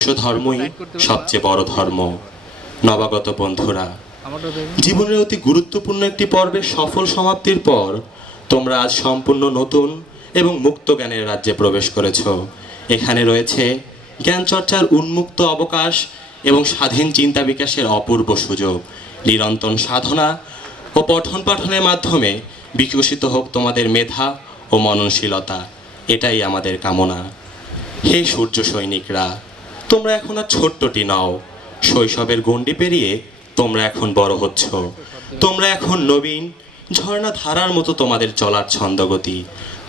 ধর্মই সবচেয়ে বড় ধর্ম। নবাগত বন্ধুরা, জীবনের অতি গুরুত্বপূর্ণ একটি পর্বের সফল সমাপ্তির পর তোমরা আজ সম্পূর্ণ নতুন এবং মুক্ত জ্ঞানের রাজ্যে প্রবেশ করেছ। এখানে রয়েছে জ্ঞান চর্চার উন্মুক্ত অবকাশ এবং স্বাধীন চিন্তা বিকাশের অপূর্ব সুযোগ। নিরন্তর সাধনা ও পঠন পাঠনের মাধ্যমে বিকশিত হোক তোমাদের মেধা ও মননশীলতা, এটাই আমাদের কামনা। হে সূর্য সৈনিকরা, তোমরা এখন আর ছোট্টটি নাও। শৈশবের গণ্ডি পেরিয়ে তোমরা এখন বড় হচ্ছ। তোমরা এখন নবীন ঝর্ণা ধারার মতো তোমাদের চলার ছন্দগতি।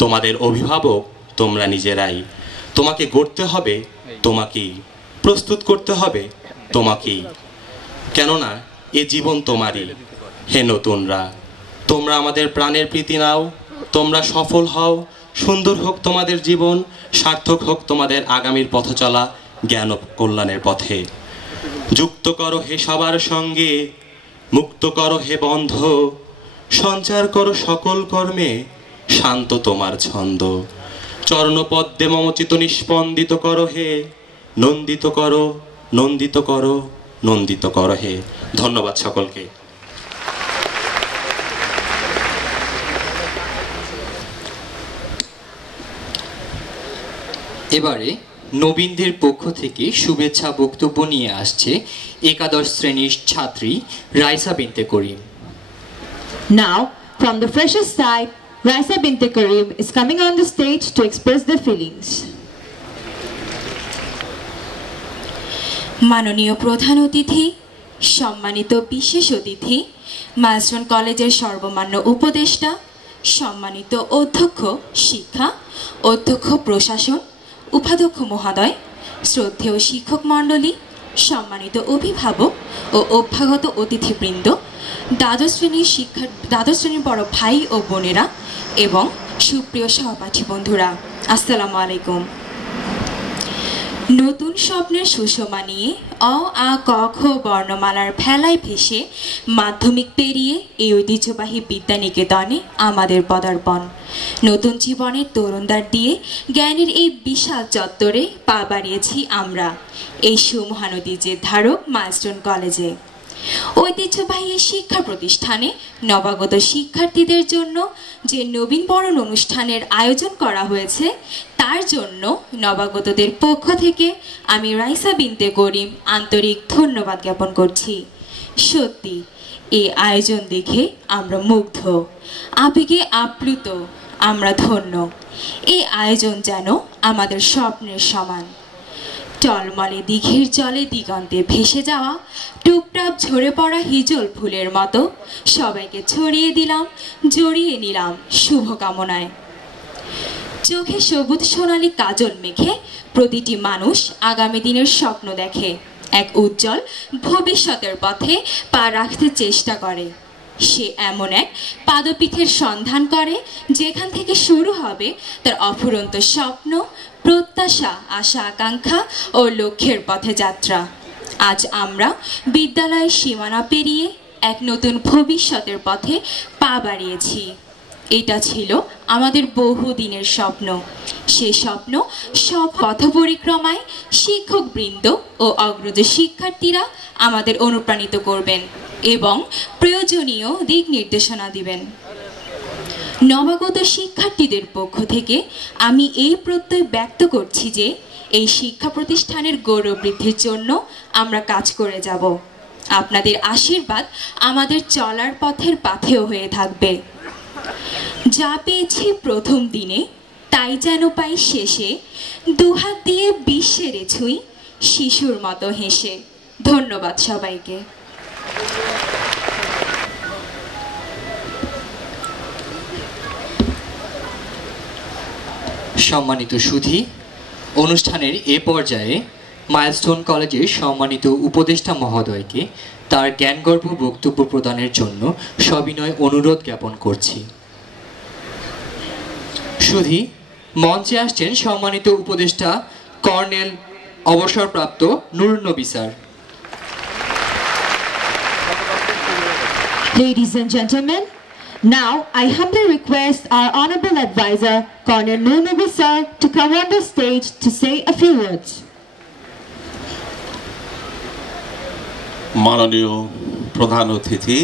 তোমাদের অভিভাবক তোমরা নিজেরাই। তোমাকে গড়তে হবে তোমাকেই, প্রস্তুত করতে হবে তোমাকেই, কেননা এ জীবন তোমারই। হে নতুনরা, তোমরা আমাদের প্রাণের প্রীতি নাও। তোমরা সফল হও, সুন্দর হোক তোমাদের জীবন, সার্থক হোক তোমাদের আগামীর পথ চলা জ্ঞান ও কল্যাণের পথে। যুক্ত করো হে সবার সঙ্গে, মুক্ত করো হে বন্ধ, সঞ্চার করো সকল কর্মে শান্ত তোমার ছন্দ। চরণপদ্মে মমচিত নিস্পন্দিত করো হে, নন্দিত করো, নন্দিত করো, নন্দিত করো হে। ধন্যবাদ সকলকে। এবারে নবীনদের পক্ষ থেকে শুভেচ্ছা বক্তব্য নিয়ে আসছে একাদশ শ্রেণীর ছাত্রী রাইসা বিনতে করিম। Now, from the freshest side, Raisa Binte Karim is coming on the stage to express their feelings. মাননীয় প্রধান অতিথি, সম্মানিত বিশেষ অতিথি, মাইলস্টোন কলেজের সর্বমান্য উপদেষ্টা, সম্মানিত অধ্যক্ষ শিক্ষা, অধ্যক্ষ প্রশাসন, উপাধ্যক্ষ মহোদয়, শ্রদ্ধেয় শিক্ষক মণ্ডলী, সম্মানিত অভিভাবক ও অভ্যাগত অতিথিবৃন্দ, দ্বাদশ শ্রেণীর বড় ভাই ও বোনেরা এবং সুপ্রিয় সহপাঠী বন্ধুরা, আসসালামু আলাইকুম। নতুন স্বপ্নের সুষমা নিয়ে অ আ ক খ বর্ণমালার ভেলায় ভেসে মাধ্যমিক পেরিয়ে এই ঐতিহ্যবাহী বিদ্যানিকেতনে আমাদের পদার্পণ। নতুন জীবনের তরুণদার দিয়ে জ্ঞানের এই বিশাল চত্বরে পা বাড়িয়েছি আমরা, এই সুমহানদীর ধারক মাইলস্টোন কলেজে। ঐতিহ্যবাহী শিক্ষা প্রতিষ্ঠানে নবাগত শিক্ষার্থীদের জন্য যে নবীনবরণ অনুষ্ঠানের আয়োজন করা হয়েছে, তার জন্য নবাগতদের পক্ষ থেকে আমি রাইসা বিনতে করিম আন্তরিক ধন্যবাদ জ্ঞাপন করছি। সত্যি এই আয়োজন দেখে আমরা মুগ্ধ, আবেগে আপ্লুত, আমরা ধন্য। এই আয়োজন যেন আমাদের স্বপ্নের সমান। টলমলে দিঘির জলে দিগন্তে ভেসে যাওয়া টুপটাপ ঝরে পড়া হিজল ফুলের মতো সবাইকে ছড়িয়ে দিলাম, জড়িয়ে নিলাম শুভকামনায়। চোখে সবুজ সোনালি কাজল মেখে প্রতিটি মানুষ আগামী দিনের স্বপ্ন দেখে, এক উজ্জ্বল ভবিষ্যতের পথে পা রাখতে চেষ্টা করে। সে এমন এক পাদপীঠের সন্ধান করে যেখান থেকে শুরু হবে তার অফুরন্ত স্বপ্ন, প্রত্যাশা, আশা আকাঙ্ক্ষা ও লক্ষ্যের পথে যাত্রা। আজ আমরা বিদ্যালয়ের সীমানা পেরিয়ে এক নতুন ভবিষ্যতের পথে পা বাড়িয়েছি। এটা ছিল আমাদের বহুদিনের স্বপ্ন। সে স্বপ্ন সব পথ পরিক্রমায় শিক্ষকবৃন্দ ও অগ্রজ শিক্ষার্থীরা আমাদের অনুপ্রাণিত করবেন এবং প্রয়োজনীয় দিক নির্দেশনা দিবেন। নবাগত শিক্ষার্থীদের পক্ষ থেকে আমি এই প্রত্যয় ব্যক্ত করছি যে এই শিক্ষা প্রতিষ্ঠানের গৌরব বৃদ্ধির জন্য আমরা কাজ করে যাব। আপনাদের আশীর্বাদ আমাদের চলার পথের পাথেয় হয়ে থাকবে। যা পেয়েছি প্রথম দিনে তাই যেন পাই শেষে, দুহাত দিয়ে বিশ্বের ছুঁই শিশুর মতো হেসে। ধন্যবাদ সবাইকে। সম্মানিত সুধী, অনুষ্ঠানের এ পর্যায়ে মাইলস্টোন কলেজের সম্মানিত উপদেষ্টা মহোদয়কে তার জ্ঞানগর্ভ বক্তব্য প্রদানের জন্য সবিনয় অনুরোধ জ্ঞাপন করছি। সুধী, মঞ্চে আসছেন সম্মানিত উপদেষ্টা কর্নেল অবসরপ্রাপ্ত নুরুন নবী sir. Ladies and gentlemen, now I humbly request our honorable advisor, Colonel Nur Nabi sir, to come on the stage to say a few words. মাননীয় প্রধান অতিথি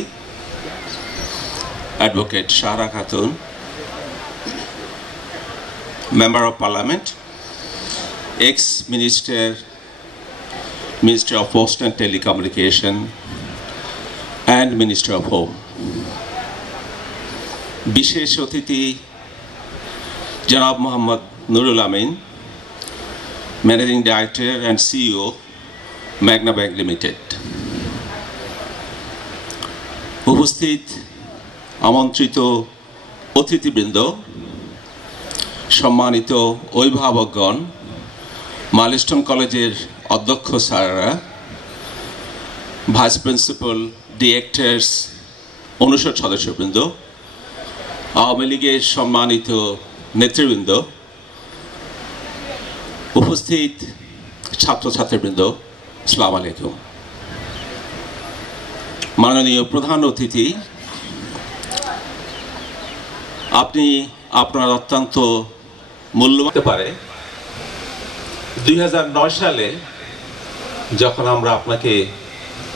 advocate Sahara Khatun, member of parliament, ex minister of post and telecommunication and minister of home, বিশেষ অতিথি জনাব Mohammad Nurul Amin, managing director and CEO Magna Bank Limited, উপস্থিত আমন্ত্রিত অতিথিবৃন্দ, সম্মানিত অভিভাবকগণ, মাইলস্টোন কলেজের অধ্যক্ষ স্যাররা, ভাইস প্রিন্সিপাল, ডিরেক্টরস, অনুষদ সদস্যবৃন্দ, আওয়ামী লীগের সম্মানিত নেতৃবৃন্দ, উপস্থিত ছাত্রছাত্রীবৃন্দ, আসসালামু আলাইকুম। মাননীয় প্রধান অতিথি, আপনি আপনার অত্যন্ত মূল্যবান হতে পারে 2009 সালে যখন আমরা আপনাকে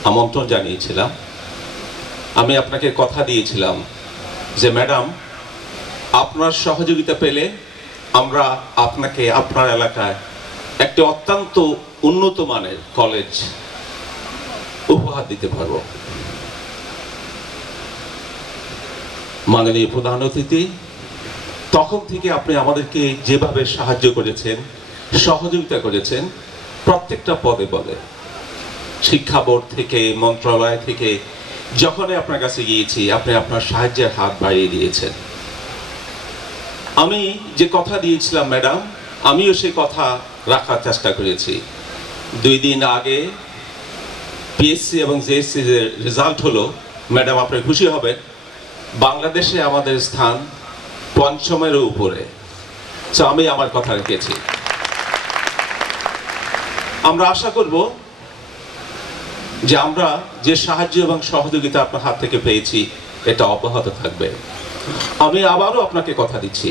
আমন্ত্রণ জানিয়েছিলাম, আমি আপনাকে কথা দিয়েছিলাম যে ম্যাডাম, আপনার সহযোগিতা পেলে আমরা আপনাকে আপনার এলাকায় একটি অত্যন্ত উন্নত মানের কলেজ উপহার দিতে পারব। মাননীয় প্রধান অতিথি, তখন থেকে আপনি আমাদেরকে যেভাবে সাহায্য করেছেন, সহযোগিতা করেছেন, প্রত্যেকটা পদে পদে, শিক্ষা বোর্ড থেকে, মন্ত্রণালয় থেকে, যখনই আপনার কাছে গিয়েছি আপনি আপনার সাহায্যের হাত বাড়িয়ে দিয়েছেন। আমি যে কথা দিয়েছিলাম ম্যাডাম, আমিও সেই কথা রাখার চেষ্টা করেছি। 2 দিন আগে পিএসসি এবং জেএসসি এর রেজাল্ট হলো, ম্যাডাম আপনি খুশি হবেন, বাংলাদেশে আমাদের স্থান 5ম উপরে। তো আমি আমার কথা রেখেছি। আমরা আশা করব যে আমরা যে সাহায্য এবং সহযোগিতা আপনার হাত থেকে পেয়েছি এটা অব্যাহত থাকবে। আমি আবারও আপনাকে কথা দিচ্ছি,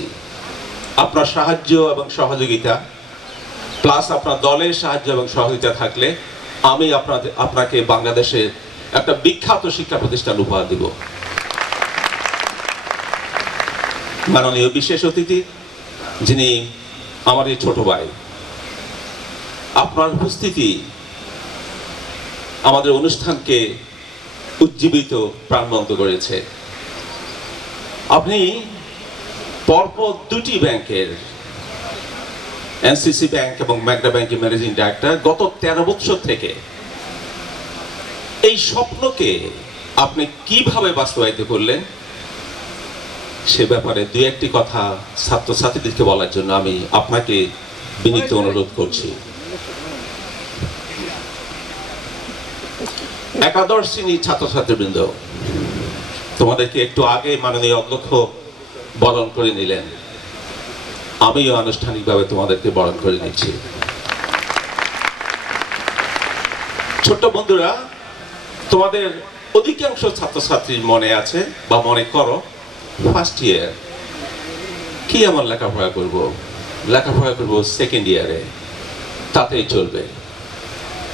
আপনার সাহায্য এবং সহযোগিতা প্লাস আপনার দলের সাহায্য এবং সহযোগিতা থাকলে আমি আপনাকে বাংলাদেশের একটা বিখ্যাত শিক্ষা প্রতিষ্ঠান উপহার দিব। মাননীয় বিশেষ অতিথি, যিনি আমার এই ছোট ভাই, আপনার উপস্থিতি আমাদের অনুষ্ঠানকে উজ্জীবিত, প্রাণবন্ত করেছে। আপনি পরপর 2টি ব্যাংকের, এনসিসি ব্যাংক এবং ম্যাগনা ব্যাংকের ম্যানেজিং ডাইরেক্টর, গত 13 বছর থেকে এই স্বপ্নকে আপনি কিভাবে বাস্তবায়িত করলেন সে ব্যাপারে 2-1টি কথা ছাত্রছাত্রীদেরকে বলার জন্য আমি আপনাকে বিনীত অনুরোধ করছি। একাদশ শ্রেণীর ছাত্রছাত্রীবৃন্দ, তোমাদেরকে একটু আগে মাননীয় অধ্যক্ষ বরণ করে নিলেন, আমিও আনুষ্ঠানিকভাবে তোমাদেরকে বরণ করে নিচ্ছি। ছোট্ট বন্ধুরা, তোমাদের অধিকাংশ ছাত্রছাত্রীর মনে আছে বা মনে করো, ফার্স্ট ইয়ার কি এমন লেখাপড়া করব, লেখাপড়া করব সেকেন্ড ইয়ারে, তাতেই চলবে।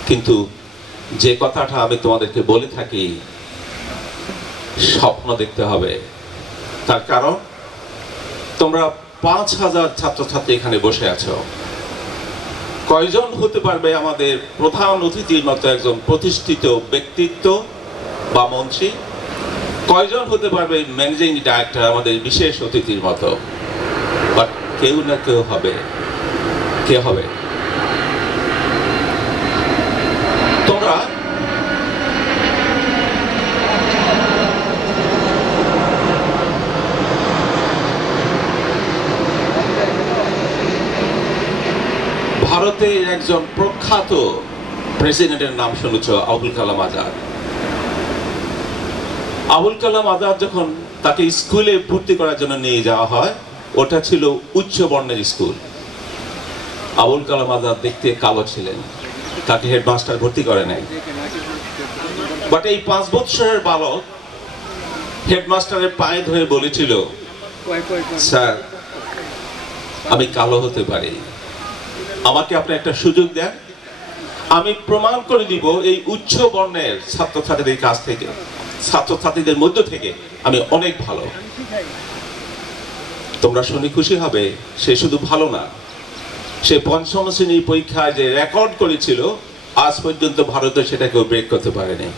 কিন্তু যে কথাটা আমি তোমাদেরকে বলে থাকি, স্বপ্ন দেখতে হবে। তার কারণ তোমরা 5000 ছাত্রছাত্রী এখানে বসে আছো। কয়জন হতে পারবে আমাদের প্রধান অতিথির মতো একজন প্রতিষ্ঠিত ব্যক্তিত্ব বা মন্ত্রী? কয়জন হতে পারবে ম্যানেজিং ডাইরেক্টর আমাদের বিশেষ অতিথির মতো? বাট কেউ না কেউ হবে। কে হবে? তোমরা ভারতের একজন প্রখ্যাত প্রেসিডেন্টের নাম শুনেছ, আবুল কালাম আজাদ। আবুল কালাম আজাদ যখন তাকে স্কুলে ভর্তি করার জন্য নিয়ে যাওয়া হয়, ওটা ছিল উচ্চ বর্ণের স্কুল। আবুল কালাম আজাদ দেখতে কালো ছিলেন, তাকে হেডমাস্টার ভর্তি করে নাই। বাট এই 5 বছরের বালক হেডমাস্টারের পায়ে ধরে বলেছিল, স্যার আমি কালো হতে পারি, আমাকে আপনি একটা সুযোগ দেন, আমি প্রমাণ করে দিব এই উচ্চ বর্ণের ছাত্রছাত্রীদের কাছ থেকে, ছাত্রছাত্রীদের মধ্য থেকে আমি অনেক ভালো। তোমরা শুনে খুশি হবে, সে শুধু ভালো না, সে পঞ্চম শ্রেণীর পরীক্ষায় যে রেকর্ড করেছিল আজ পর্যন্ত ভারতে সেটাকেও ব্রেক করতে পারেনি।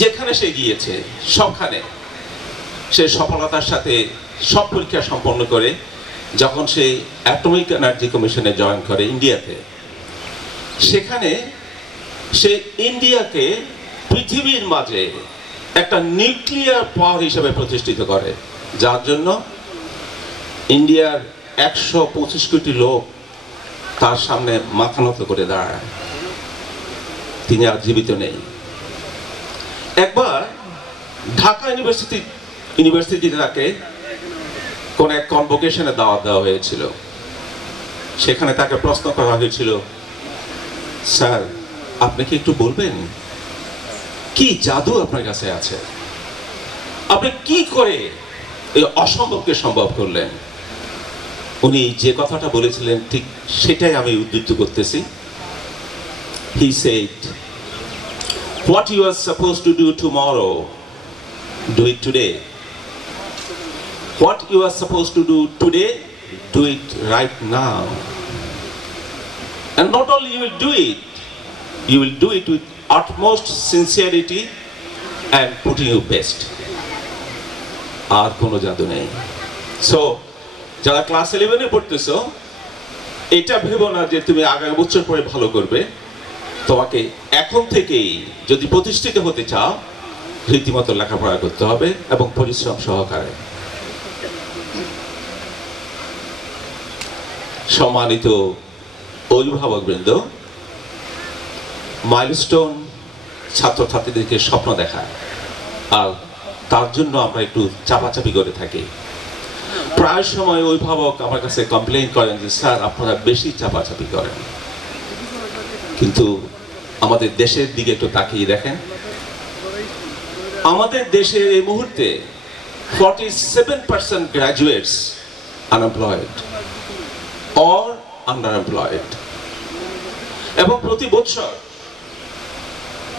যেখানে সে গিয়েছে সবখানে সে সফলতার সাথে সব পরীক্ষা সম্পন্ন করে যখন সে অ্যাটমিক এনার্জি কমিশনে জয়েন করে ইন্ডিয়াতে, সেখানে সে ইন্ডিয়াকে পৃথিবীর মাঝে একটা নিউক্লিয়ার পাওয়ার হিসেবে প্রতিষ্ঠিত করে, যার জন্য ইন্ডিয়ার 125 কোটি লোক তার সামনে মাথা নত করে দাঁড়ায়। তিনি আর জীবিত নেই। একবার ঢাকা ইউনিভার্সিটি তাকে কোন এক কনভোকেশনে দাওয়াত দেওয়া হয়েছিল। সেখানে তাকে প্রশ্ন করা হয়েছিল, স্যার আপনি কি একটু বলবেন কি জাদু আপনার কাছে আছে, আপনি কি করে এই অসম্ভবকে সম্ভব করলেন? উনি যে কথাটা বলেছিলেন ঠিক সেটাই আমি উদ্ধৃত করতেছি। He said, what you are supposed to do tomorrow, do it today. What you are supposed to do today, do it right now. And not only you will do it, you will do it with utmost sincerity and putting your best. আর কোনো জাদু নেই। So যারা class 11-এ পড়তেছো, এটা ভেবো না যে তুমি আগামী বছর পরে ভালো করবে। তোমাকে এখন থেকেই যদি প্রতিষ্ঠিত হতে চাও রীতিমতো লেখাপড়া করতে হবে এবং পরিশ্রম সহকারে। সম্মানিত অভিভাবকবৃন্দ, মাইলস্টোন ছাত্রছাত্রীদেরকে স্বপ্ন দেখায়, আর তার জন্য আমরা একটু চাপাচাপি করে থাকি। প্রায় সময় অভিভাবক আমার কাছে কমপ্লেইন করেন যে স্যার আপনারা বেশি চাপাচাপি করেন। কিন্তু আমাদের দেশের দিকে একটু তাকিয়ে দেখেন, আমাদের দেশে এই মুহূর্তে 47% গ্রাজুয়েটস আনএমপ্লয়েড অর আন্ডারএমপ্লয়েড, এবং প্রতি বছর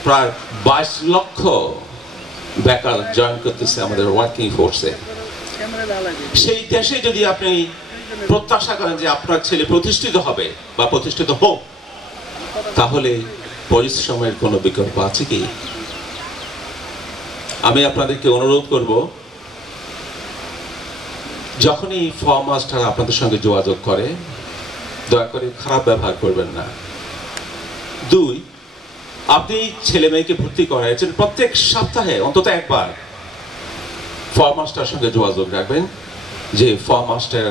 প্রায় 22 লক্ষ বেকার জয়েন করতেছে আমাদের ওয়ার্কিং ফোর্সে। সেই দেশে যদি আপনি প্রত্যাশা করেন যে আপনার ছেলে প্রতিষ্ঠিত হবে বা প্রতিষ্ঠিত হোক, তাহলে পরিশ্রমের কোনো বিকল্প আছে কি? আমি আপনাদেরকে অনুরোধ করব, যখনই ফর্ম মাস্টার আপনাদের সঙ্গে যোগাযোগ করে দয়া করে খারাপ ব্যবহার করবেন না। 2, আপনি ছেলে মেয়েকে ভর্তি করাইছেন, প্রত্যেক সপ্তাহে অন্তত একবার ফর্ম মাস্টারের সঙ্গে যোগাযোগ রাখবেন যে ফর্ম মাস্টার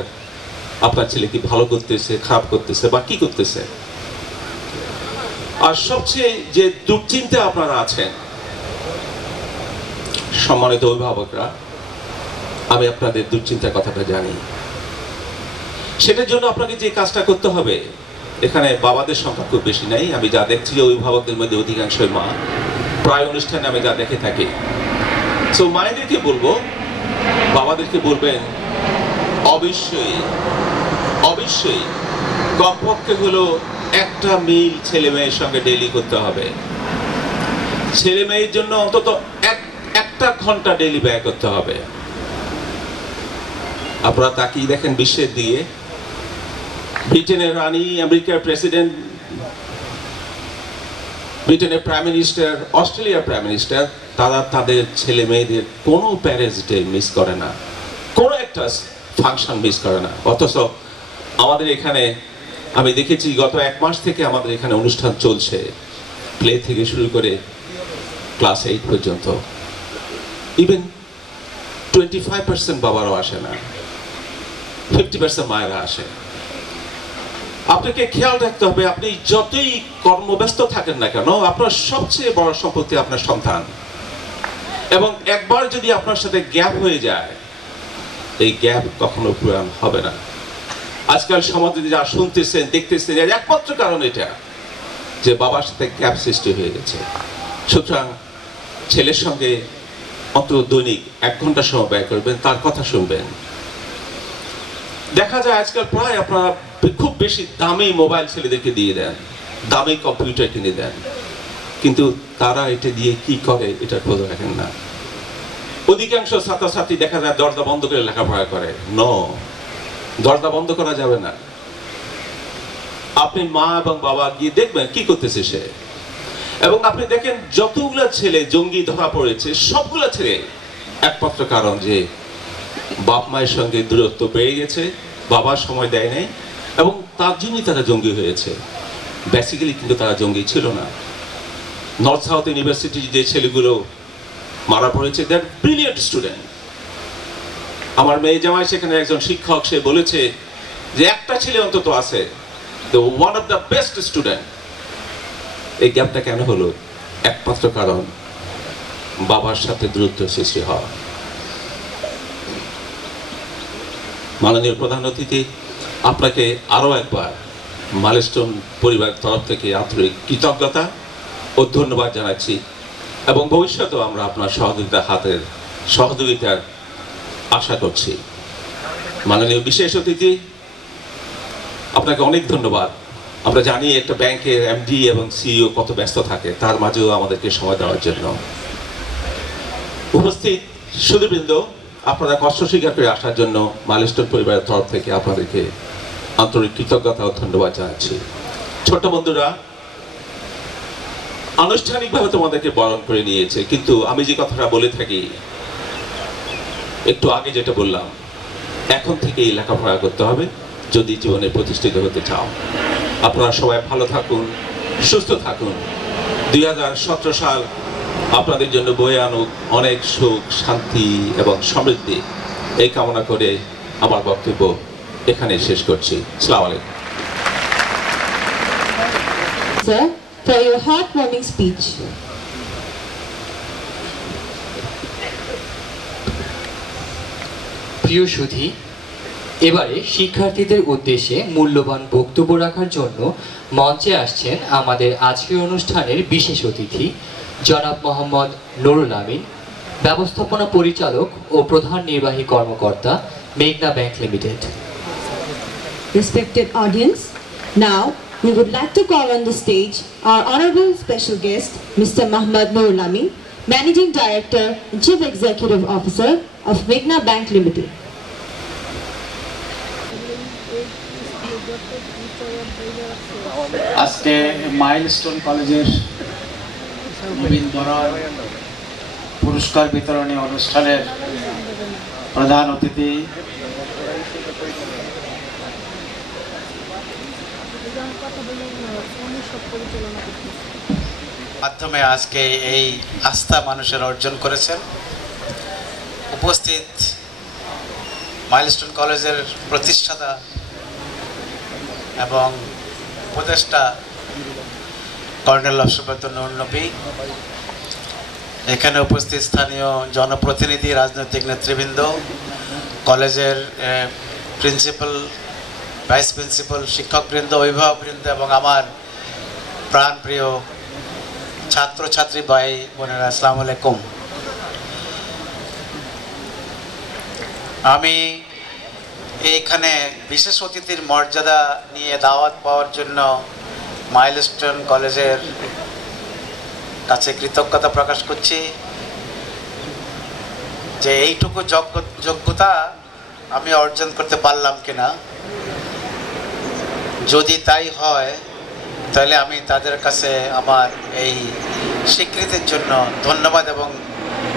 আপনার ছেলে কি ভালো করতেছে, খারাপ করতেছে বা কি করতেছে। আর সবচেয়ে যে দুশ্চিন্তা আপনারা আছেন সম্মানিত অভিভাবকরা, আমি আপনাদের দুশ্চিন্তার কথাটা জানি। সেটার জন্য আপনাকে যে কাজটা করতে হবে, এখানে বাবাদের সংখ্যা খুব বেশি নাই, আমি যা দেখছি অভিভাবকদের মধ্যে অধিকাংশই মা, প্রায় অনুষ্ঠানে আমি যা দেখে থাকি। সো মায়েদেরকে বলবো, বাবাদেরকে বলবেন অবশ্যই অবশ্যই কমপক্ষে হলো একটা মিল ছেলে মেয়ের সঙ্গে ডেইলি করতে হবে। ছেলে মেয়ের জন্য অন্তত একটা ঘন্টা ডেইলি ব্যয় করতে হবে। আপনারা তাকিয়ে দেখেন বিশ্বের দিকে, ব্রিটেনের রানী, আমেরিকার প্রেসিডেন্ট, ব্রিটেনের প্রাইম মিনিস্টার, অস্ট্রেলিয়ার প্রাইম মিনিস্টার, তারা তাদের ছেলে মেয়েদের কোনো প্যারেন্টস ডে মিস করে না, কোনো একটা ফাংশন মিস করে না। অথচ আমাদের এখানে আমি দেখেছি গত 1 মাস থেকে আমাদের এখানে অনুষ্ঠান চলছে, প্লে থেকে শুরু করে ক্লাস 8 পর্যন্ত। ইভেন 25% বাবারাও আসে না, 50% মায়েরা আসে। আপনাকে খেয়াল রাখতে হবে, আপনি যতই কর্মব্যস্ত থাকেন না কেন, আপনার সবচেয়ে বড় সম্পত্তি আপনার সন্তান। এবং একবার যদি আপনার সাথে গ্যাপ হয়ে যায়, এই গ্যাপ কখনো পূরণ হবে না। আজকাল সমাজে যা শুনতেছেন, দেখতেছেন, এর একমাত্র কারণ এটা যে বাবার সাথে গ্যাপ সৃষ্টি হয়ে গেছে। সুতরাং ছেলের সঙ্গে অন্তত দৈনিক 1 ঘন্টা সময় ব্যয় করবেন, তার কথা শুনবেন। দেখা যায় আজকাল প্রায় আপনারা খুব বেশি দামি মোবাইল ছেলেদেরকে দিয়ে দেন, দামি কম্পিউটার কিনে দেন, কিন্তু তারা এটা দিয়ে কি করে এটা খোঁজ রাখেন না। অধিকাংশ ছাত্রছাত্রী দেখা যায় দরজা বন্ধ করে লেখাপড়া করে। দরজা বন্ধ করা যাবে না। আপনি মা এবং বাবা গিয়ে দেখবেন কি করতেছে সে। এবং আপনি দেখেন যতগুলা ছেলে জঙ্গি ধরা পড়েছে, সবগুলা ছেলে একমাত্র কারণ যে বাপ মায়ের সঙ্গে দূরত্ব বেড়ে গেছে, বাবার সময় দেয় নাই, এবং তার জন্যই তারা জঙ্গি হয়েছে। বেসিক্যালি কিন্তু তারা জঙ্গি ছিল না। নর্থ সাউথ ইউনিভার্সিটি যে ছেলেগুলো মারা পড়েছে, দে আর ব্রিলিয়েন্ট স্টুডেন্ট। আমার মেয়ে জামাই সেখানে একজন শিক্ষক, সে বলেছে যে একটা ছেলে অন্তত আছে, one of the best student. এই গ্যাপটা কেন হলো? একমাত্র কারণ বাবার সাথে দূরত্ব সৃষ্টি হওয়া। মাননীয় প্রধান অতিথি, আপনাকে আরো একবার মাইলস্টোন পরিবারের তরফ থেকে আন্তরিক কৃতজ্ঞতা ও ধন্যবাদ জানাচ্ছি, এবং ভবিষ্যতেও আমরা আপনার সহযোগিতার আশা করছি। মাননীয় বিশেষ অতিথি, আপনাকে অনেক ধন্যবাদ। আমরা জানি একটা ব্যাংকের এমডি এবং সিইও কত ব্যস্ত থাকে, তার মাঝেও আমাদেরকে সময় দেওয়ার জন্য। উপস্থিত সুধীবৃন্দ, আপনারা কষ্ট স্বীকার করে আসার জন্য মাইলস্টোন পরিবারের তরফ থেকে আপনাদেরকে আন্তরিক কৃতজ্ঞতা ও ধন্যবাদ জানাচ্ছি। ছোট বন্ধুরা আনুষ্ঠানিকভাবে তোমাদেরকে বরণ করে নিয়েছে, কিন্তু আমি যে কথাটা বলে থাকি, একটু আগে যেটা বললাম, এখন থেকেই লেখাপড়া করতে হবে যদি জীবনে প্রতিষ্ঠিত হতে চাও। আপনারা সবাই ভালো থাকুন, সুস্থ থাকুন। 2017 সাল আপনাদের জন্য বয়ে আনুক অনেক সুখ, শান্তি এবং সমৃদ্ধি, এই কামনা করে আমার বক্তব্য এখানে শেষ করছি। আসসালামু আলাইকুম। Sir, for your heartwarming speech. প্রিয় সুধী, এবারে শিক্ষার্থীদের উদ্দেশ্যে মূল্যবান বক্তব্য রাখার জন্য মঞ্চে আসছেন আমাদের আজকের অনুষ্ঠানের বিশেষ অতিথি জনাব মোহাম্মদ নুরুল আমিন, ব্যবস্থাপনা পরিচালক ও প্রধান নির্বাহী কর্মকর্তা, মেঘনা bank limited. Respected audience, now we would like to call on the stage our honorable special guest, Mr. Mohammad Nurul Amin, Managing Director and Chief Executive Officer of Meghna Bank Limited. আজকে milestone কলেজের নবীনবরণ পুরস্কার বিতরণী অনুষ্ঠানের প্রধান অতিথি মাধ্যমে আজকে এই আস্থা মানুষের অর্জন করেছেন। উপস্থিত মাইলস্টোন কলেজের প্রতিষ্ঠাতা এবং উপদেষ্টা কর্নেল আশরাফুদ্দিন নুরুল নবী, এখানে উপস্থিত স্থানীয় জনপ্রতিনিধি, রাজনৈতিক নেতৃবৃন্দ, কলেজের প্রিন্সিপাল, ভাইস প্রিন্সিপাল, শিক্ষকবৃন্দ, অভিভাবকবৃন্দ এবং আমার প্রাণপ্রিয় ছাত্রছাত্রী ভাই বোনেরা, আসসালামু আলাইকুম। আমি এইখানে বিশেষ অতিথির মর্যাদা নিয়ে দাওয়াত পাওয়ার জন্য মাইলস্টোন কলেজের কাছে কৃতজ্ঞতা প্রকাশ করছি যে এইটুকু যোগ্যতা আমি অর্জন করতে পারলাম কিনা। যদি তাই হয় তাহলে আমি তাদের কাছে আমার এই স্বীকৃতির জন্য ধন্যবাদ এবং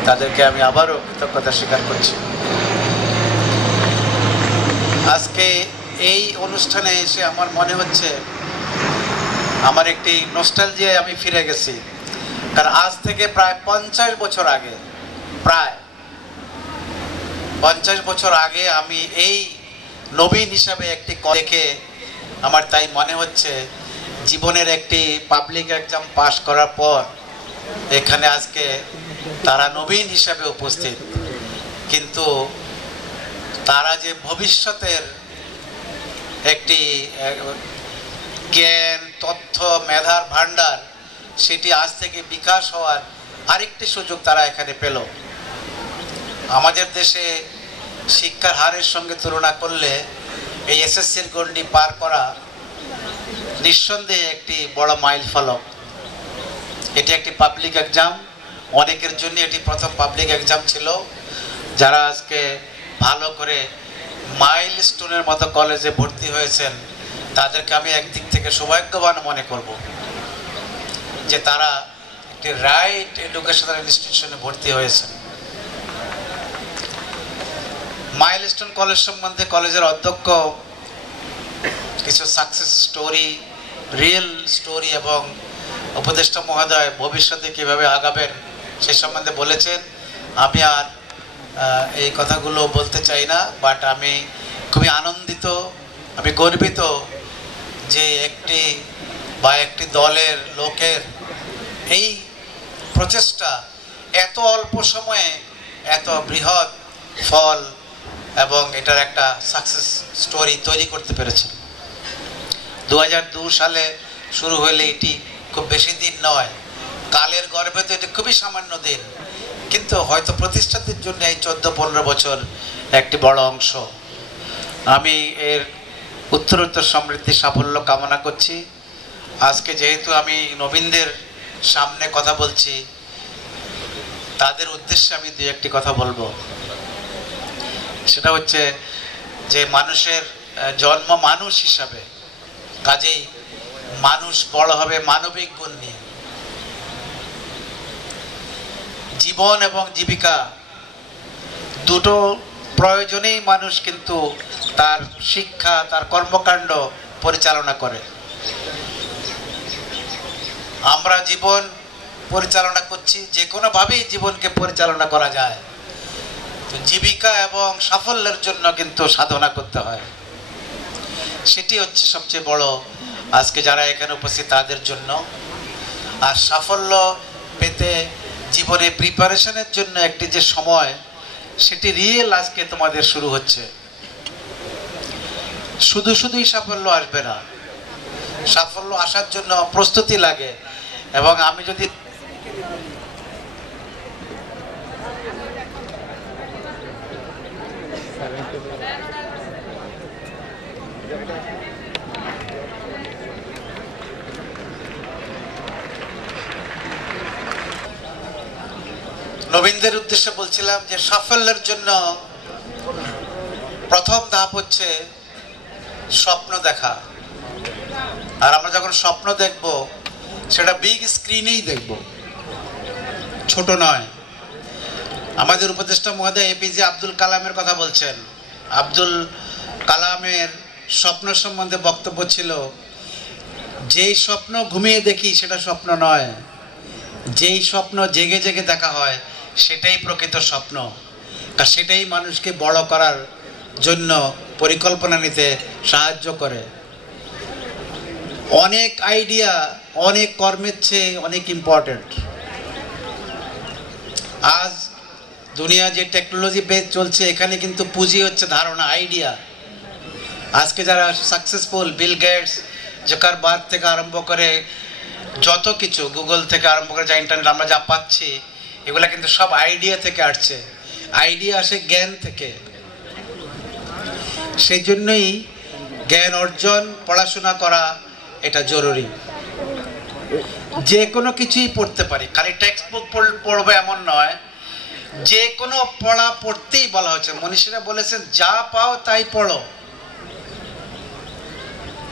তাদেরকে আমি আবারও কৃতজ্ঞতা স্বীকার করছি। আজকে এই অনুষ্ঠানে এসে আমার মনে হচ্ছে আমার একটি নস্টালজিয়ায় আমি ফিরে গেছি, কারণ আজ থেকে প্রায় 50 বছর আগে, প্রায় 50 বছর আগে আমি এই নবীন হিসাবে একটি দেখে আমার তাই মনে হচ্ছে জীবনের একটি পাবলিক এক্সাম পাস করার পর এখানে আজকে তারা নবীন হিসাবে উপস্থিত, কিন্তু তারা যে ভবিষ্যতের একটি জ্ঞান, তথ্য, মেধার ভাণ্ডার, সেটি আজ থেকে বিকাশ হওয়ার আরেকটি সুযোগ তারা এখানে পেল। আমাদের দেশে শিক্ষার হারের সঙ্গে তুলনা করলে এই এসএসসির গণ্ডি পার করা নিঃসন্দেহে একটি বড় মাইল ফলক। এটি একটি পাবলিক এক্সাম, অনেকের জন্য এটি প্রথম পাবলিক এক্সাম ছিল। যারা আজকে ভালো করে মাইলস্টোনের মতো কলেজে ভর্তি হয়েছেন তাদেরকে আমি একদিক থেকে সৌভাগ্যবান মনে করব যে তারা একটি রাইট এডুকেশনাল ইনস্টিটিউশনে ভর্তি হয়েছেন। মাইলস্টোন কলেজ সম্বন্ধে কলেজের অধ্যক্ষ কিছু সাকসেস স্টোরি, রিয়েল স্টোরি এবং উপদেষ্টা মহোদয় ভবিষ্যতে কীভাবে আগাবেন সে সম্বন্ধে বলেছেন। আমি আর এই কথাগুলো বলতে চাই না, বাট আমি খুবই আনন্দিত, আমি গর্বিত যে একটি দলের লোকের এই প্রচেষ্টা এত অল্প সময়ে এত বৃহৎ ফল এবং এটার একটা সাকসেস স্টোরি তৈরি করতে পেরেছে। 2002 সালে শুরু হলে এটি খুব বেশি দিন নয়, কালের গর্ভে তো এটি খুবই সামান্য দিন, কিন্তু হয়তো প্রতিষ্ঠাতির জন্য এই 14-15 বছর একটি বড় অংশ। আমি এর উত্তরোত্তর সমৃদ্ধি সাফল্য কামনা করছি। আজকে যেহেতু আমি নবীনদের সামনে কথা বলছি, তাদের উদ্দেশ্যে আমি দুই একটি কথা বলবো। সেটা হচ্ছে যে মানুষের জন্ম মানুষ হিসাবে, কাজেই মানুষ বড় হবে মানবিক গুণ নিয়ে। জীবন এবং জীবিকা দুটো প্রয়োজনেই মানুষ কিন্তু তার শিক্ষা, তার কর্মকাণ্ড পরিচালনা করে। আমরা জীবন পরিচালনা করছি, যে কোনোভাবেই জীবনকে পরিচালনা করা যায়। তো জীবিকা এবং সাফল্যের জন্য কিন্তু সাধনা করতে হয়। সেটি হচ্ছে সবচেয়ে বড় আজকে যারা এখানে উপস্থিত তাদের জন্য। আর সাফল্য পেতে জীবনে প্রিপারেশনের জন্য একটি যে সময়, সেটি রিয়েল আজকে তোমাদের শুরু হচ্ছে। শুধুই সাফল্য আসবে না, সাফল্য আসার জন্য প্রস্তুতি লাগে। এবং আমি যদি নবীনদের উদ্দেশ্যে বলছিলাম যে সাফল্যের জন্য প্রথম ধাপ হচ্ছে স্বপ্ন দেখা। আর আমরা যখন স্বপ্ন দেখব সেটা বিগ স্ক্রিনেই দেখব, ছোট নয়। আমাদের উপদেষ্টা মহোদয় এপিজে আব্দুল কালামের কথা বলছেন। আব্দুল কালামের স্বপ্ন সম্বন্ধে বক্তব্য ছিল, যেই স্বপ্ন ঘুমিয়ে দেখি সেটা স্বপ্ন নয়, যেই স্বপ্ন জেগে জেগে দেখা হয় সেটাই প্রকৃত স্বপ্ন। আর সেটাই মানুষকে বড় করার জন্য পরিকল্পনা নিতে সাহায্য করে। অনেক আইডিয়া অনেক কর্মের চেয়ে অনেক ইম্পর্টেন্ট। আজ দুনিয়া যে টেকনোলজি বেস চলছে, এখানে কিন্তু পুঁজি হচ্ছে ধারণা, আইডিয়া। আজকে যারা সাকসেসফুল, বিল গেটস, জুকারবার্গ থেকে আরম্ভ করে যত কিছু, গুগল থেকে আরম্ভ করে যা ইন্টারনেট আমরা যা পাচ্ছি, এগুলা কিন্তু সব আইডিয়া থেকে আসছে। আইডিয়া আসে জ্ঞান থেকে। সেই জন্যই জ্ঞান অর্জন, পড়াশোনা করা এটা জরুরি। যে কোনো কিছুই পড়তে পারি, খালি টেক্সট বুক পড়বে এমন নয়, যে কোনো পড়া পড়তেই বলা হচ্ছে। মনীষীরা বলেছেন, যা পাও তাই পড়ো।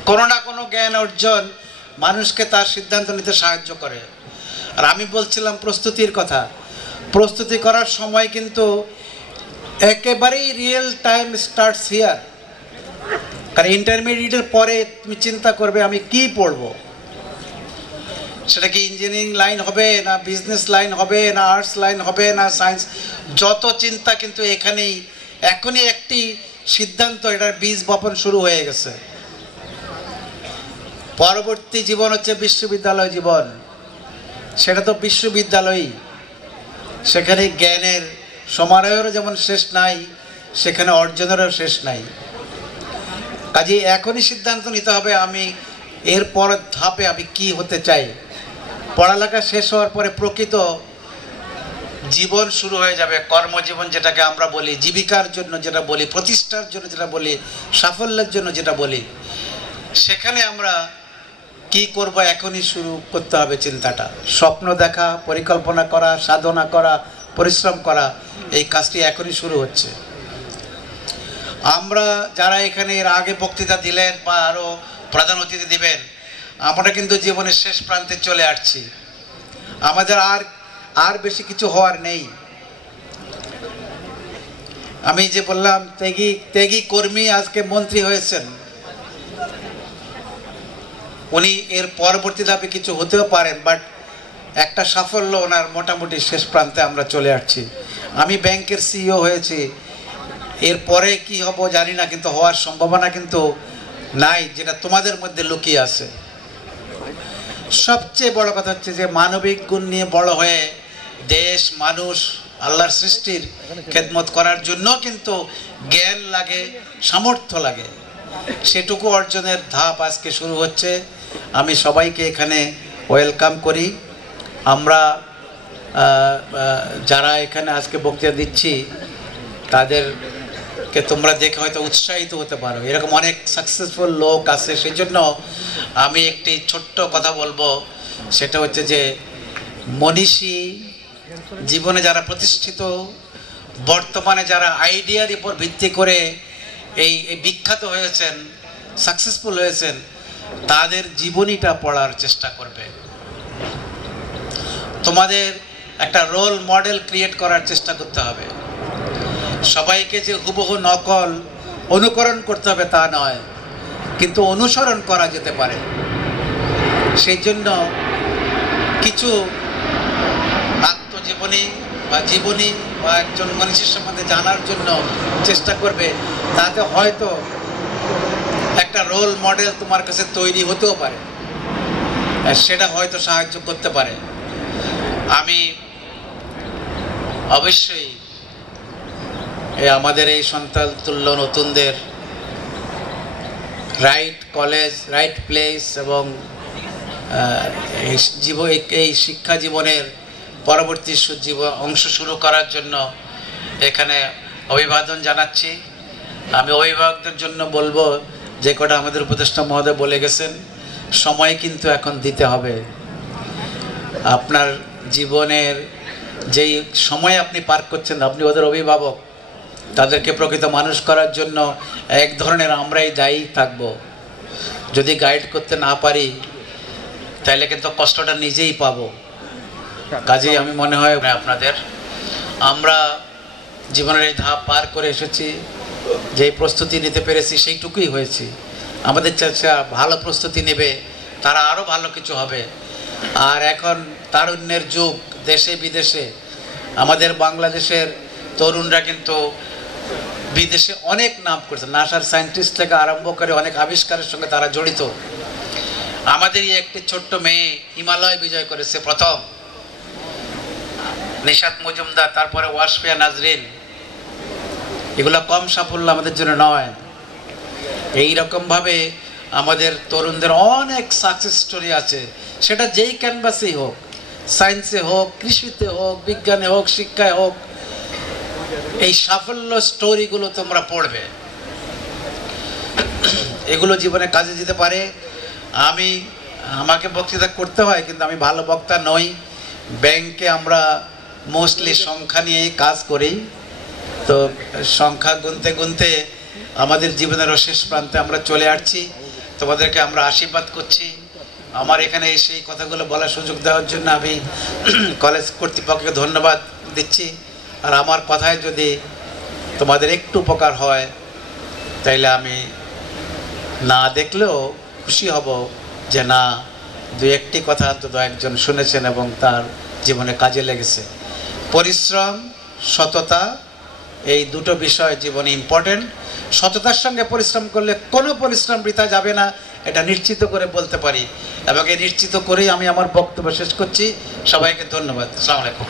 কোনো না কোনো জ্ঞান অর্জন মানুষকে তার সিদ্ধান্ত নিতে সাহায্য করে। আর আমি বলছিলাম প্রস্তুতির কথা। প্রস্তুতি করার সময় কিন্তু একেবারেই রিয়েল টাইম স্টার্টস হিয়ার। কারণ ইন্টারমিডিয়েটের পরে তুমি চিন্তা করবে আমি কি পড়ব। সেটা কি ইঞ্জিনিয়ারিং লাইন হবে, না বিজনেস লাইন হবে, না আর্টস লাইন হবে, না সায়েন্স, যত চিন্তা কিন্তু এখনই একটি সিদ্ধান্ত, এটার বীজ বপন শুরু হয়ে গেছে। পরবর্তী জীবন হচ্ছে বিশ্ববিদ্যালয় জীবন। সেটা তো বিশ্ববিদ্যালয়ই, সেখানে জ্ঞানের সমারোহেরও যেমন শেষ নাই, সেখানে অর্জনেরও শেষ নাই। কাজে এখনই সিদ্ধান্ত নিতে হবে আমি এরপর ধাপে আমি কি হতে চাই। পড়ালেখা শেষ হওয়ার পরে প্রকৃত জীবন শুরু হয়ে যাবে, কর্মজীবন যেটাকে আমরা বলি, জীবিকার জন্য যেটা বলি, প্রতিষ্ঠার জন্য যেটা বলি, সাফল্যের জন্য যেটা বলি, সেখানে আমরা কি করব এখনই শুরু করতে হবে চিন্তাটা। স্বপ্ন দেখা, পরিকল্পনা করা, সাধনা করা, পরিশ্রম করা, এই কাজটি এখনই শুরু হচ্ছে। আমরা যারা এখানে এর আগে বক্তৃতা দিলেন বা আরও প্রধান অতিথি দিবেন, আমরা কিন্তু জীবনের শেষ প্রান্তে চলে আসছি। আমাদের আর বেশি কিছু হওয়ার নেই। আমি যে বললাম ত্যাগী কর্মী আজকে মন্ত্রী হয়েছেন, উনি এর পরবর্তী ধাপে কিছু হতেও পারেন, বাট একটা সাফল্য ওনার মোটামুটি শেষ প্রান্তে আমরা চলে আসছি। আমি ব্যাংকের সিইও হয়েছি, এর পরে কি হব জানি না, কিন্তু হওয়ার সম্ভাবনা কিন্তু নাই, যেটা তোমাদের মধ্যে লুকিয়ে আছে। সবচেয়ে বড় কথা হচ্ছে যে মানবিক গুণ নিয়ে বড় হয়ে দেশ, মানুষ, আল্লাহর সৃষ্টির খেদমত করার জন্য কিন্তু জ্ঞান লাগে, সামর্থ্য লাগে। সেটুকু অর্জনের ধাপ আজকে শুরু হচ্ছে। আমি সবাইকে এখানে ওয়েলকাম করি। আমরা যারা এখানে আজকে বক্তৃতা দিচ্ছি তাদেরকে তোমরা দেখে হয়তো উৎসাহিত হতে পারো, এরকম অনেক সাকসেসফুল লোক আছে। সেই জন্য আমি একটি ছোট্ট কথা বলবো, সেটা হচ্ছে যে মনীষী জীবনে যারা প্রতিষ্ঠিত, বর্তমানে যারা আইডিয়ার উপর ভিত্তি করে এই বিখ্যাত হয়েছেন, সাকসেসফুল হয়েছেন, তাদের জীবনীটা পড়ার চেষ্টা করবে। তোমাদের একটা রোল মডেল ক্রিয়েট করার চেষ্টা করতে হবে। সবাইকে যে হুবহু নকল অনুকরণ করতে হবে তা নয়, কিন্তু অনুসরণ করা যেতে পারে। সেই জন্য কিছু আত্মজীবনী বা জীবনী বা একজন মনীষীর সম্বন্ধে জানার জন্য চেষ্টা করবে, তাতে হয়তো একটা রোল মডেল তোমার কাছে তৈরি হতেও পারে, সেটা হয়তো সাহায্য করতে পারে। আমি অবশ্যই আমাদের এই সন্তান তুল্য নতুনদের রাইট কলেজ, রাইট প্লেস এবং এই শিক্ষা জীবনের পরবর্তী অংশ শুরু করার জন্য এখানে অভিবাদন জানাচ্ছি। আমি অভিভাবকদের জন্য বলবো, যে কটা আমাদের উপদেষ্টা মহোদয় বলে গেছেন, সময় কিন্তু এখন দিতে হবে। আপনার জীবনের যেই সময় আপনি পার করছেন, আপনি ওদের অভিভাবক, তাদেরকে প্রকৃত মানুষ করার জন্য এক ধরনের আমরাই দায়ী থাকব। যদি গাইড করতে না পারি তাহলে কিন্তু কষ্টটা নিজেই পাবো। কাজেই আমি মনে হয় আপনাদের, আমরা জীবনের এই ধাপ পার করে এসেছি, যেই প্রস্তুতি নিতে পেরেছি সেইটুকুই হয়েছি। আমাদের চাচা ভালো প্রস্তুতি নেবে, তারা আরও ভালো কিছু হবে। আর এখন তারুণ্যের যুগ, দেশে বিদেশে আমাদের বাংলাদেশের তরুণরা কিন্তু বিদেশে অনেক নাম করছে, নাসার সায়েন্টিস্ট থেকে আরম্ভ করে অনেক আবিষ্কারের সঙ্গে তারা জড়িত। আমাদেরই একটি ছোট্ট মেয়ে হিমালয় বিজয় করেছে প্রথম, নিশাত মজুমদার, তারপরে ওয়াসফিয়া নাজরিন। এগুলো কম সাফল্য আমাদের জন্য নয়। এইরকমভাবে আমাদের তরুণদের অনেক সাকসেস স্টোরি আছে, সেটা যেই ক্যানভাসেই হোক, সায়েন্সে হোক, কৃষিতে হোক, বিজ্ঞানে হোক, শিক্ষায় হোক, এই সাফল্য স্টোরিগুলো তোমরা পড়বে। এগুলো জীবনে কাজে দিতে পারে। আমাকে বক্তৃতা করতে হয়, কিন্তু আমি ভালো বক্তা নই। ব্যাংকে আমরা মোস্টলি সংখ্যা নিয়েই কাজ করি, তো সংখ্যা গুনতে গুনতে আমাদের জীবনের শেষ প্রান্তে আমরা চলে আসছি। তোমাদেরকে আমরা আশীর্বাদ করছি। আমার এখানে সেই কথাগুলো বলার সুযোগ দেওয়ার জন্য আমি কলেজ কর্তৃপক্ষকে ধন্যবাদ দিচ্ছি। আর আমার কথায় যদি তোমাদের একটু উপকার হয়, তাইলে আমি না দেখলেও খুশি হব যে না, দু একটি কথা অন্তত একজন শুনেছেন এবং তার জীবনে কাজে লেগেছে। পরিশ্রম, সততা, এই দুটো বিষয় জীবনে ইম্পর্টেন্ট। সততার সঙ্গে পরিশ্রম করলে কোনো পরিশ্রম বৃথা যাবে না, এটা নিশ্চিত করে বলতে পারি, এবং এই নিশ্চিত করেই আমি আমার বক্তব্য শেষ করছি। সবাইকে ধন্যবাদ। আসসালামু আলাইকুম।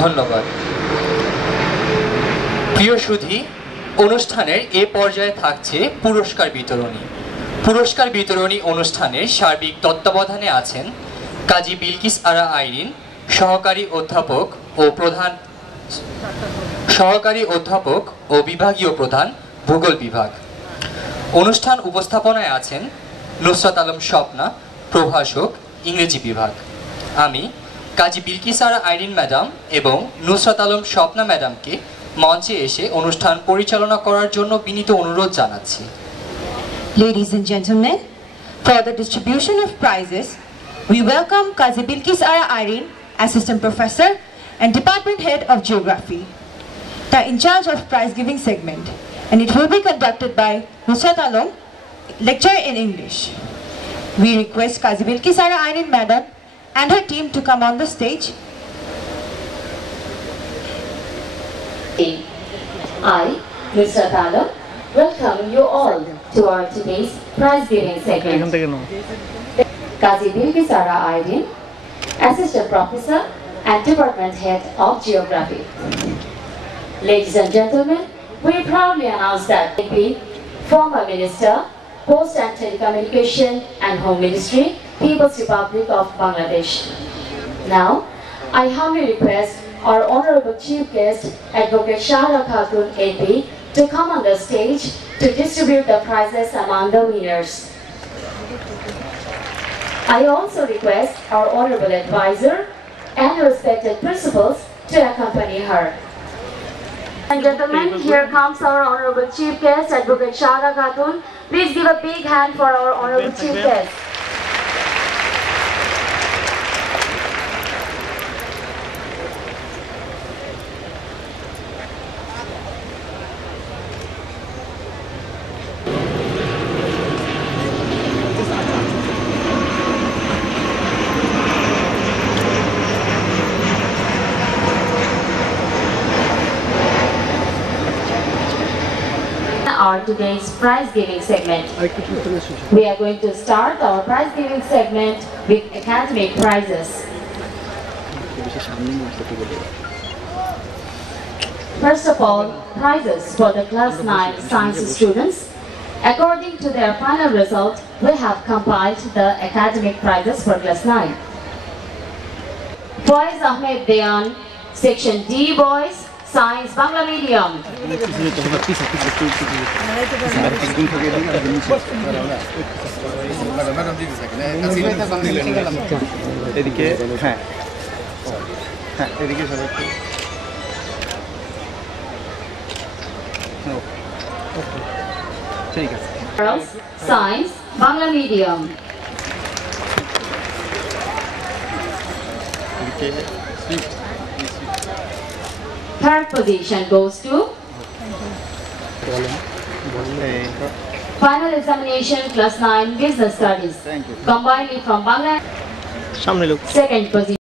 ধন্যবাদ। প্রিয় সুধী, অনুষ্ঠানের এ পর্যায়ে থাকছে পুরস্কার বিতরণী। পুরস্কার বিতরণী অনুষ্ঠানের সার্বিক তত্ত্বাবধানে আছেন কাজী বিলকিস আরা আইরিন, সহকারী অধ্যাপক ও বিভাগীয় প্রধান, ভূগোল বিভাগ। অনুষ্ঠান উপস্থাপনায় আছেন নুসরাত আলম স্বপ্না, প্রভাষক, ইংরেজি বিভাগ। আমি কাজী বিলকিস আরা আইরিন ম্যাডাম এবং নুসরাত আলম স্বপ্না ম্যাডামকে মঞ্চে এসে অনুষ্ঠান পরিচালনা করার জন্য বিনীত অনুরোধ জানাচ্ছি। Ladies and gentlemen, for the distribution of prizes, we welcome Qazi Bilkis Ara Irene, Assistant Professor and Department Head of Geography, the in charge of prize giving segment, and it will be conducted by Nusrat Alam, lecturer in English. We request Qazi Bilkis Ara Irene Madam and her team to come on the stage. I, Nusrat Alam, welcome you all to our today's prize giving segment. Qazi Bilkis Ara Irene, Assistant Professor and Department Head of Geography. Ladies and gentlemen, we proudly announce that AP, former Minister, Post and Telecommunication and Home Ministry, People's Republic of Bangladesh. Now, I humbly request our Honorable Chief Guest, Advocate Shahra Khatun AP, to come on the stage to distribute the prizes among the winners. I also request our Honorable Advisor and respected principals to accompany her. Ladies and gentlemen, here comes our Honorable Chief Guest, Advocate Shahra Khatun. Please give a big hand for our Honorable Chief Guest. Our today's prize giving segment. We are going to start our prize giving segment with academic prizes. First of all, prizes for the class 9 science students. According to their final result, we have compiled the academic prizes for class 9. Boys Ahmed Deyan, Section D Boys, Science Bangla Medium. Girls, Science Bangla Medium. Third position goes to final examination class 9 business studies, combined from Bangla. Second position.